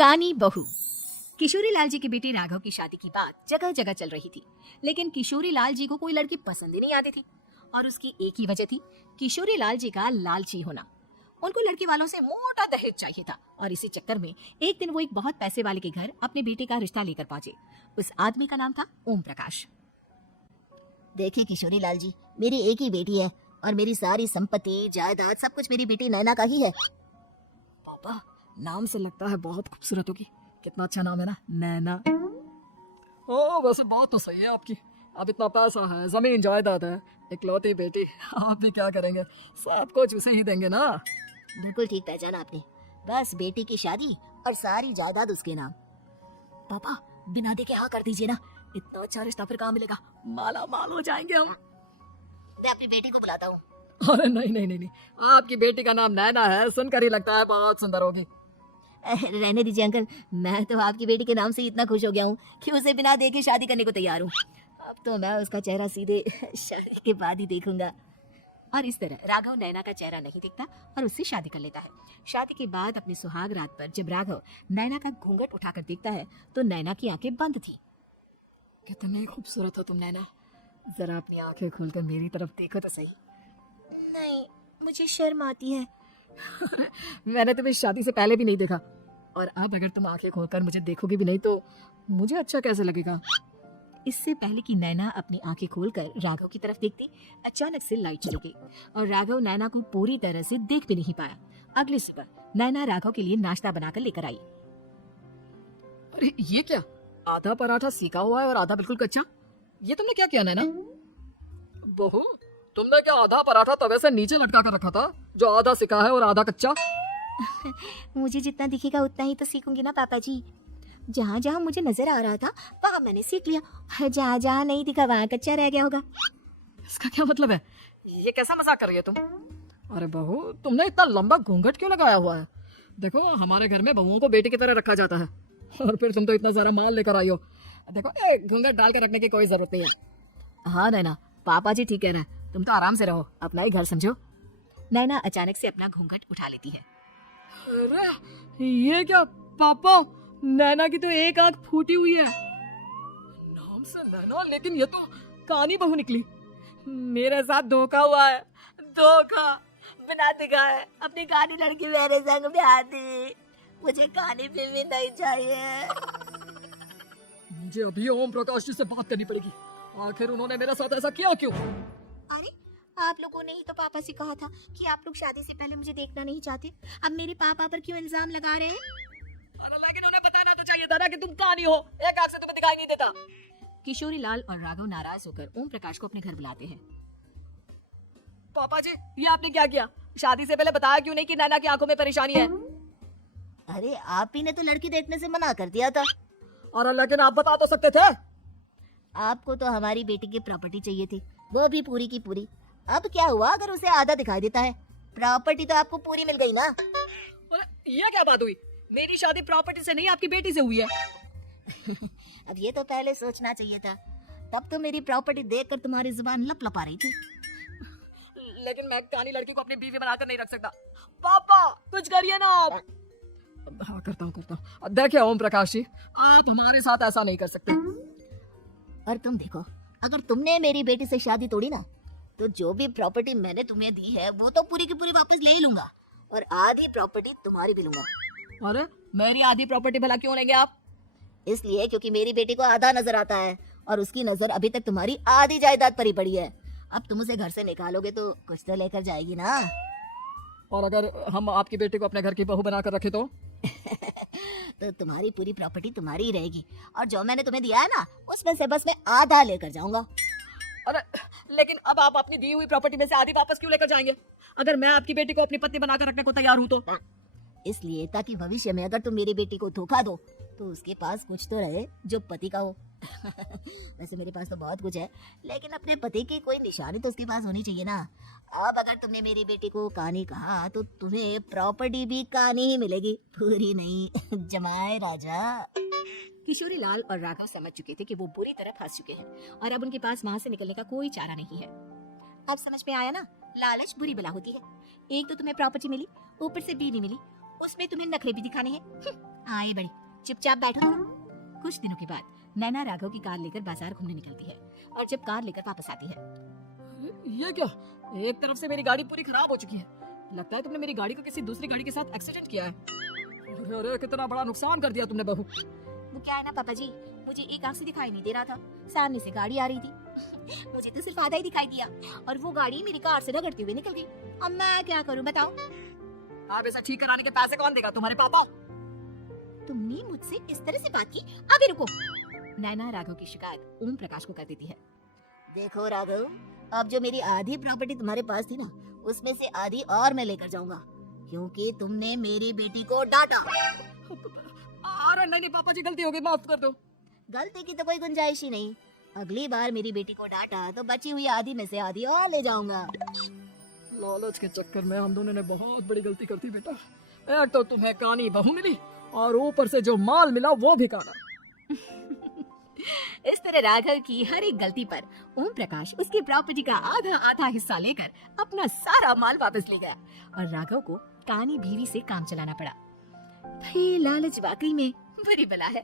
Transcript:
कानी बहू। किशोरी लाल जी की बेटी राघव की शादी की बात जगह जगह चल रही थी, लेकिन किशोरी लाल जी को कोई लड़की पसंद ही नहीं आती थी। और उसकी एक ही वजह थी, किशोरी लाल जी का लालची होना। उनको लड़की वालों से मोटा दहेज चाहिए था और इसी चक्कर में एक दिन वो एक बहुत पैसे वाले के घर अपने बेटे का रिश्ता लेकर पहुंचे। उस आदमी का नाम था ओम प्रकाश। देखिए किशोरी लाल जी, मेरी एक ही बेटी है और मेरी सारी संपत्ति जायदाद सब कुछ मेरी बेटी नैना का ही है। पापा, नाम से लगता है बहुत खूबसूरत होगी। कितना अच्छा नाम है ना, नैना। ओ, वैसे बात तो सही है आपकी। अब इतना पैसा है, जमीन जायदाद है, इकलौती बेटी, आप भी क्या करेंगे? सब कुछ उसे ही देंगे ना। बिल्कुल ठीक पहचाना आपने। बस बेटी की शादी और सारी जायदाद उसके नाम। पापा, बिना देखे हाँ कर दीजिए ना। इतना अच्छा रिश्ता फिर कहाँ मिलेगा? माला माल हो जाएंगे हम। मैं अपनी बेटी को बुलाता हूँ। अरे नहीं नहीं नहीं नहीं, आपकी बेटी का नाम नैना है, सुनकर ही लगता है बहुत सुंदर होगी। रहने दीजिए अंकल, मैं तो आपकी बेटी के नाम से इतना खुश हो गया हूँ कि उसे बिना देखे शादी करने को तैयार हूँ। अब तो मैं उसका चेहरा सीधे शादी के बाद ही देखूंगा। और इस तरह राघव नैना का चेहरा नहीं देखता और उससे शादी कर लेता है। शादी के बाद अपनी सुहाग रात पर जब राघव नैना का घूंघट उठाकर देखता है तो नैना की आंखें बंद थी। कितनी खूबसूरत हो तुम नैना, जरा अपनी आंखें खोलकर मेरी तरफ देखो तो सही। नहीं, मुझे शर्म आती है। मैंने तुम्हें शादी से पहले भी नहीं देखा, और अब अगर तुम आंखें खोलकर मुझे देखोगी भी नहीं तो मुझे अच्छा कैसे लगेगा? इससे पहले कि नैना अपनी आंखें खोलकर राघव की तरफ देखती, अचानक से लाइट चली गई और राघव नैना को पूरी तरह से देख भी नहीं पाया। अगली सुबह नैना राघव के लिए नाश्ता बनाकर लेकर आई। अरे ये क्या, आधा पराठा सीका हुआ है और आधा बिल्कुल कच्चा। ये तुमने क्या किया नैना? बहू, तुमने क्या आधा पराठा तवे से नीचे लटका कर रखा था, जो आधा सिका है और आधा कच्चा? मुझे जितना दिखेगा उतना ही तो सीखूंगी ना पापा जी। जहाँ जहाँ मुझे नजर आ रहा था वहाँ मैंने सीख लिया, जहाँ जहाँ नहीं दिखा वहाँ कच्चा रह गया होगा। इसका क्या मतलब है? ये कैसा मजाक कर रही है तुम? अरे बहू, तुमने इतना लंबा घूंघट क्यों लगाया हुआ है? देखो, हमारे घर में बहुओं को बेटी की तरह रखा जाता है, और फिर तुम तो इतना सारा माल लेकर आई हो। देखो, घूंघट डाल कर रखने की कोई जरूरत नहीं है। हाँ नैना, पापा जी ठीक कह रहे हैं, तुम तो आराम से रहो, अपना ही घर समझो। नैना अचानक से अपना घूंघट उठा लेती है। अरे ये क्या पापा, नैना की तो एक आंख फूटी हुई है। नाम से नैना, लेकिन ये तो कानी बहू निकली। मेरे साथ धोखा हुआ है, धोखा। बिना दिखाए अपनी कानी लड़की मेरे संग ब्याह दी। मुझे कानी बीवी नहीं चाहिए। मुझे अभी ओम प्रकाश जी से बात करनी पड़ेगी। आखिर उन्होंने मेरे साथ ऐसा किया क्यों? अरे, आप लोगों ने ही तो पापा से कहा था कि आप लोग शादी से पहले मुझे देखना नहीं चाहते। अब मेरे पापा पर क्यों इल्जाम लगा रहे हैं? लेकिन उन्हें बताना तो चाहिए था ना कि तुम कानी हो, एक आंख से तुम्हें दिखाई नहीं देता। किशोरी लाल और राघव नाराज होकर ओम प्रकाश को अपने घर बुलाते हैं। पापा जी, ये आपने क्या किया? शादी से पहले बताया क्यों नहीं कि नैना की आंखों में परेशानी है? अरे, आप ही ने तो लड़की देखने से मना कर दिया था। और लेकिन आप बता तो सकते थे। आपको तो हमारी बेटी की प्रॉपर्टी चाहिए थी, वो भी पूरी की पूरी। अब क्या हुआ अगर उसे आधा दिखाई देता है? प्रॉपर्टी तो आपको पूरी मिल गई ना। ये क्या बात हुई? मेरी शादी प्रॉपर्टी से नहीं, आपकी बेटी से हुई है। अब ये तो पहले सोचना चाहिए था, तब तो मेरी प्रॉपर्टी देखकर तुम्हारी जुबान लप लपा रही थी। लेकिन मैं कानी लड़की को अपनी बीवी बनाकर नहीं रख सकता। पापा, कुछ करिए ना आप। हाँ, करता हूँ। देखिए ओम प्रकाश जी, आप हमारे साथ ऐसा नहीं कर सकते। और तुम देखो, अगर तुमने मेरी बेटी से शादी तोड़ी ना, तो जो भी प्रॉपर्टी मैंने तुम्हें दी है वो तो पूरी की पूरी वापस ले ही लूंगा, और आधी प्रॉपर्टी तुम्हारी भी लूंगा। अरे, मेरी आधी प्रॉपर्टी भला क्यों लेंगे आप? इसलिए क्योंकि मेरी बेटी को आधा नजर आता है और उसकी नजर अभी तक तुम्हारी आधी जायदाद पर ही पड़ी है। अब तुम उसे घर से निकालोगे तो कुछ तो लेकर जाएगी ना। और अगर हम आपकी बेटी को अपने घर की बहू बनाकर रखे तो? तो तुम्हारी पूरी प्रॉपर्टी तुम्हारी ही रहेगी, और जो मैंने तुम्हें दिया है ना, उसमें से बस मैं आधा लेकर जाऊंगा। अरे, लेकिन अब आप अपनी दी हुई प्रॉपर्टी में से आधी वापस क्यों लेकर जाएंगे? अगर मैं आपकी बेटी को अपनी पत्नी बनाकर रखने को तैयार हूँ तो? इसलिए ताकि भविष्य में अगर तुम मेरी बेटी को धोखा दो तो उसके पास कुछ तो रहे जो पति का हो। वैसे मेरे पास तो बहुत कुछ है, लेकिन अपने पति की कोई निशानी तो उसके पास होनी चाहिए ना। अब अगर तुमने मेरी बेटी को कानी कहा तो तुम्हें प्रॉपर्टी भी कानी ही मिलेगी, पूरी नहीं। जमाए राजा। किशोरी लाल और राघव समझ चुके थे कि वो बुरी तरह फंस चुके हैं और अब उनके पास वहाँ से निकलने का कोई चारा नहीं है। अब समझ में आया ना, लालच बुरी बला होती है। एक तो तुम्हें प्रॉपर्टी मिली, ऊपर से बीवी मिली, उसमें तुम्हें नखरे भी दिखाने हैं। आए बड़ी, चुपचाप बैठो। कुछ दिनों के बाद नैना राघव की कार लेकर बाजार घूमने निकलती है और जब कार लेकर वापस आती है ये क्या, एक तरफ से मेरी गाड़ी पूरी खराब हो चुकी है। लगता है तुमने मेरी गाड़ी को किसी दूसरी गाड़ी के साथ एक्सीडेंट किया है। अरे अरे, कितना बड़ा नुकसान कर दिया तुमने बहू। वो क्या है ना पापा जी, मुझे एक आंख से दिखाई नहीं दे रहा था, सामने से गाड़ी आ रही थी। मुझे तो सिर्फ आधा ही दिखाई दिया और वो गाड़ी मेरी कार से रगड़ते हुए निकल गई। अब मैं क्या करूं बताओ? आप इसे ठीक कराने के पैसे कौन देगा, तुम्हारे पापा? तुमने मुझसे इस तरह से बात की? अभी रुको। नैना राघव की शिकायत ओम प्रकाश को कर देती है। देखो राघव, अब जो मेरी आधी प्रॉपर्टी तुम्हारे पास थी ना, उसमें से आधी और मैं लेकर जाऊंगा, क्योंकि तुमने मेरी बेटी को डांटा। अरे नहीं नहीं पापा जी, गलती हो गई, माफ कर दो। गलती की तो कोई गुंजाइश ही नहीं। अगली बार मेरी बेटी को डांटा तो बची हुई आधी में से आधी और ले जाऊंगा। लालच के चक्कर में हम दोनों ने बहुत बड़ी गलती कर दी बेटा। एक तो तुम्हें कानी बहू मिली और ऊपर से जो माल मिला वो भी काना। इस तरह राघव की हर एक गलती पर ओम प्रकाश उसकी प्रॉपर्टी का आधा आधा हिस्सा लेकर अपना सारा माल वापस ले गया और राघव को कानी बीवी से काम चलाना पड़ा। भाई लालच वाकई में बुरी बला है।